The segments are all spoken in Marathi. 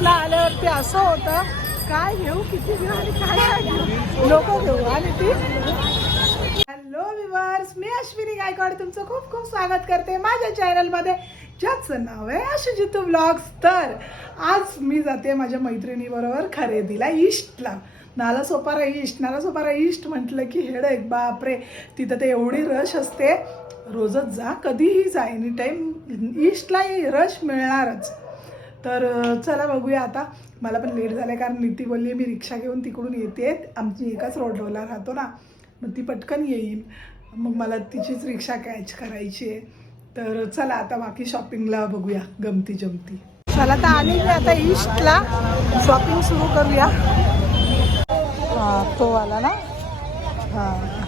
ईस्टला आल्यावरती असं होतं, काय घेऊ, किती घेऊ आणि काय काय घेऊ, लोक घेऊ आणि ती. हॅलो व्ह्यूअर्स, मी अश्विनी गायकवाड तुमचं खूप खूप स्वागत करते माझ्या चॅनलमध्ये, ज्याचं नाव आहे आशुजितू व्लॉग्स. तर आज मी जाते माझ्या मैत्रिणीबरोबर खरेदीला ईस्टला. नालासोपारा ईस्ट म्हटलं की हेडेक, बापरे, तिथं ते एवढी रश असते. रोजच जा, कधीही जा, एनी टाईम ईस्टला रश मिळणारच. तर चला बघूया. आता मला पण लेट झालं आहे, कारण नीती बोलली मी रिक्षा घेऊन तिकडून येते, आमची एकाच रोडला राहतो ना, मग ती पटकन येईल, मग मला तिचीच रिक्षा कॅच करायची आहे. तर चला आता बाकी शॉपिंगला बघूया, गमती जमती. चला तर आली मी आता ईस्टला, शॉपिंग सुरू करूया. हां, तो आला ना. हां,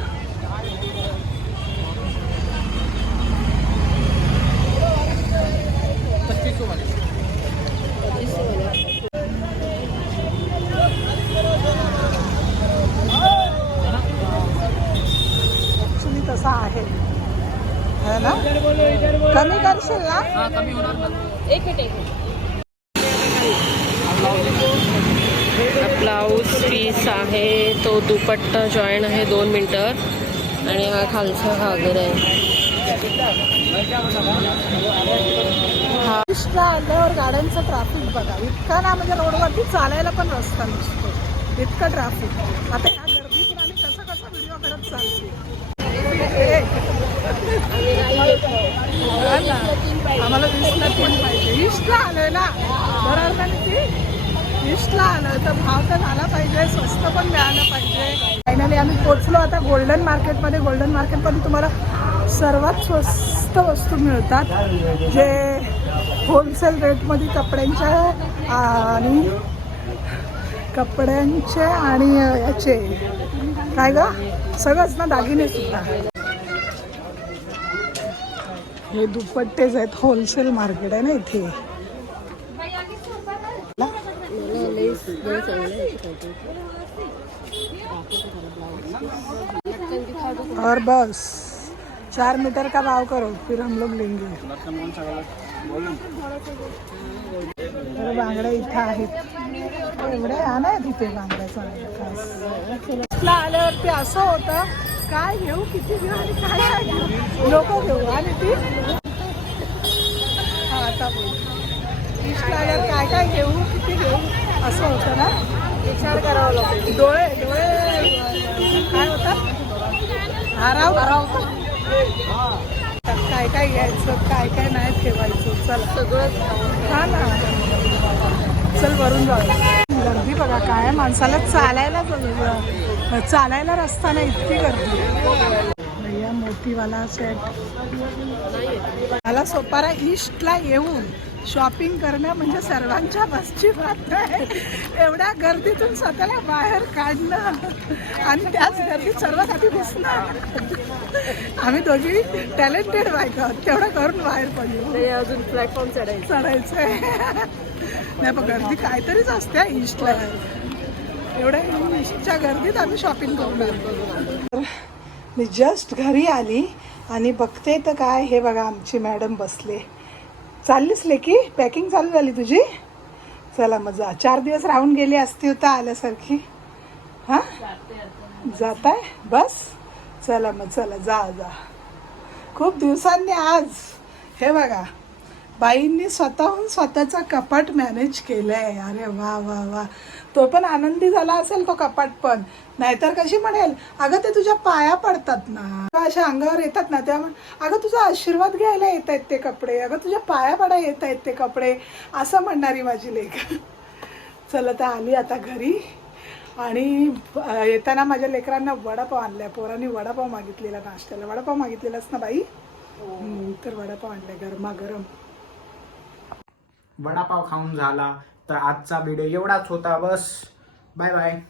ॲक्च्युली तसा आहे ना, कमी करशील ना? हां, कमी होणार ना. एक ब्लाऊज पीस आहे, तो दुपट्टा जॉईन आहे 2 मीटर, आणि हा खालचा घागर आहे. हा ईस्टला आल्यावर गाड्यांचं ट्रॅफिक बघा, इतका ना, म्हणजे रोडवरती चालायला पण रस्ता नसतो, इतकं ट्रॅफिक. आता ह्या गर्दीतून आम्ही कसं व्हिडिओ करत चालते. आम्हाला 20ला 3 पाहिजे. ईस्टला आलोय ना, बरोबर ना ती. ईस्टला आलोय तर भाव तर झाला पाहिजे, स्वस्त पण मिळालं पाहिजे. फायनली आम्ही पोचलो आता गोल्डन मार्केटमध्ये. गोल्डन मार्केटमध्ये तुम्हाला सर्वात स्वस्त वस्तू मिळतात, जे होलसेल रेटमध्ये कपड्यांचे आणि याचे काय ग, सगळंच ना, दागिने सुद्धा. हे दुपट्टेच आहेत, होलसेल मार्केट आहे ना इथे. और बस 4 मीटर का भाव करो, फिर हम लोग लेंगे. तर बांगड्या इथं आहेत, एवढे आहे तिथे बांगड्याचा. आल्यावरती असं होतं, काय घेऊ, किती घेऊ आणि काय काय घेऊ, लोक घेऊ आणि ती. आता ईस्टला आल्यावर काय काय घेऊ, किती घेऊ, असं होतं ना, विचार करावा लागतो. डोळे काय होतात, काय काय घ्यायचं, काय काय नाही ठेवायचं. चल सगळं, हा ना, चल वरून जाऊ. गर्दी बघा काय, माणसाला चालायला रस्ता नाही, इतकी गर्दी. भैया मोतीवाला सेट. मला सोपारा ईस्टला येऊन शॉपिंग करणं म्हणजे सर्वांच्या बसची बात आहे. एवढ्या गर्दीतून स्वतःला बाहेर काढणं आणि त्याच गर्दीत सर्वात आधी बसणं. आम्ही दोघी टॅलेंटेड बायका, तेवढं करून बाहेर पडलो. अजून प्लॅटफॉर्म चढायचं आहे. नाही पण गर्दी काहीतरीच असते ईस्टला. एवढ्या ईस्टच्या गर्दीत आम्ही शॉपिंग करून लागतो. मी जस्ट घरी आली आणि बघते तर काय, हे बघा आमची मॅडम बसले. चाललीस लेकी, पॅकिंग चालू झाली तुझी? चला मग जा, 4 दिवस राहून गेली असती होता आल्यासारखी. हां, जात आहे बस. चला मग, चला जा. खूप दिवसांनी आज हे बघा बाईंनी स्वतःहून स्वतःचा कपाट मॅनेज केलं आहे. अरे वा वा वा, तो पण आनंदी झाला असेल तो कपाट पण. नाहीतर कशी म्हणेल, अगं ते तुझ्या पाया पडतात ना, अशा अंगावर येतात ना, त्यामुळे अगं तुझा आशीर्वाद घ्यायला येत आहेत ते कपडे, अगं तुझ्या पाया पडा येत आहेत ते कपडे, असं म्हणणारी माझी लेक. चला तर आली आता घरी. आणि येताना माझ्या लेकरांना वडापाव आणलाय. पोरांनी वडापाव मागितलेला नाश्त्याला. वडापाव मागितलेलाच ना बाई? तर वडापाव आणलाय गरमागरम. वडापाव खाऊन झाला. तर आजचा व्हिडिओ एवढाच होता. बस, बाय बाय.